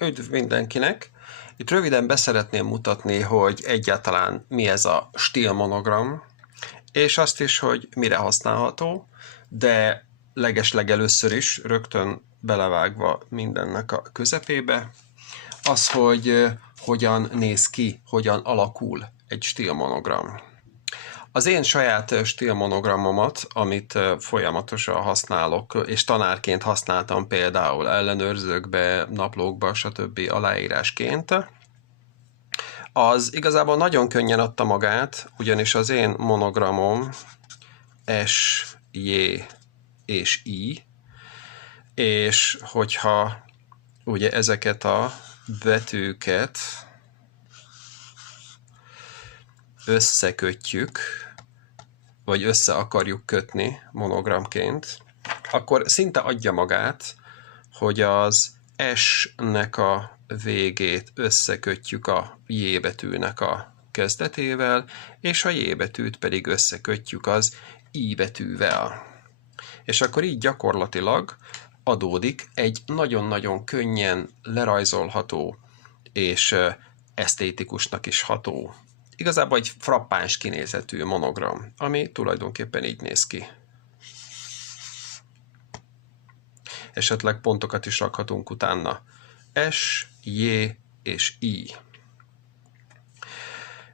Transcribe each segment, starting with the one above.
Üdv mindenkinek! Itt röviden beszeretném mutatni, hogy egyáltalán mi ez a stílmonogram, és azt is, hogy mire használható, de legeslegelőször is, rögtön belevágva mindennek a közepébe, az, hogy hogyan néz ki, hogyan alakul egy stílmonogram. Az én saját stílmonogramomat, amit folyamatosan használok, és tanárként használtam például ellenőrzőkbe, naplókba, stb. Aláírásként, az igazából nagyon könnyen adta magát, ugyanis az én monogramom S, J és I, és hogyha ugye ezeket a betűket összekötjük, vagy össze akarjuk kötni monogramként, akkor szinte adja magát, hogy az S-nek a végét összekötjük a J betűnek a kezdetével, és a J betűt pedig összekötjük az I betűvel. És akkor így gyakorlatilag adódik egy nagyon-nagyon könnyen lerajzolható és esztétikusnak is ható, igazából egy frappáns kinézetű monogram, ami tulajdonképpen így néz ki. Esetleg pontokat is rakhatunk utána. S, J és I.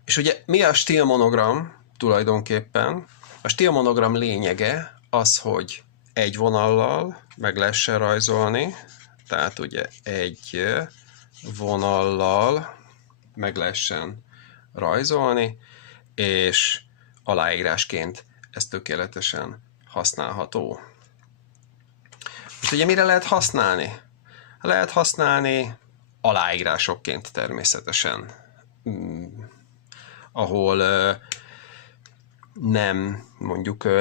És ugye mi a stílmonogram tulajdonképpen? A stílmonogram lényege az, hogy egy vonallal meg lehessen rajzolni, tehát ugye egy vonallal meg lehessen rajzolni, és aláírásként ez tökéletesen használható. Most ugye mire lehet használni? Lehet használni aláírásokként természetesen, ahol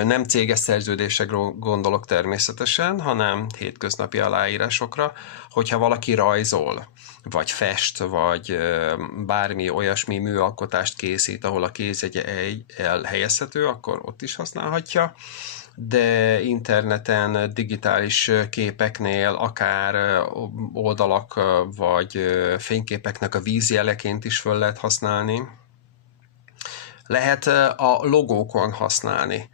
nem céges szerződésekre gondolok természetesen, hanem hétköznapi aláírásokra, hogyha valaki rajzol, vagy fest, vagy bármi olyasmi műalkotást készít, ahol a kézjegye elhelyezhető, akkor ott is használhatja, de interneten, digitális képeknél, akár oldalak, vagy fényképeknek a vízjeleként is föl lehet használni. Lehet a logókon használni,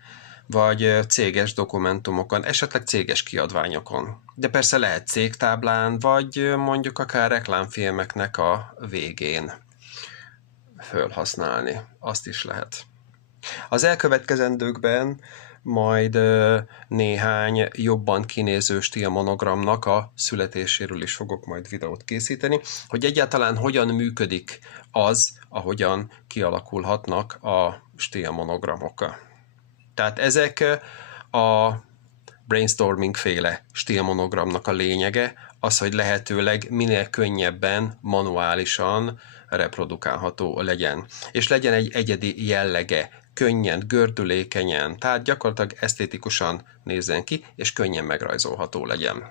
vagy céges dokumentumokon, esetleg céges kiadványokon. De persze lehet cégtáblán, vagy mondjuk akár reklámfilmeknek a végén fölhasználni. Azt is lehet. Az elkövetkezendőkben majd néhány jobban kinéző stílmonogramnak a születéséről is fogok majd videót készíteni, hogy egyáltalán hogyan működik az, ahogyan kialakulhatnak a stílmonogramok. Tehát ezek a brainstorming féle stílmonogramnak a lényege, az, hogy lehetőleg minél könnyebben, manuálisan reprodukálható legyen. És legyen egy egyedi jellege, könnyen, gördülékenyen, tehát gyakorlatilag esztétikusan nézzen ki, és könnyen megrajzolható legyen.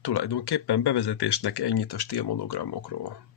Tulajdonképpen bevezetésnek ennyit a stílmonogramokról.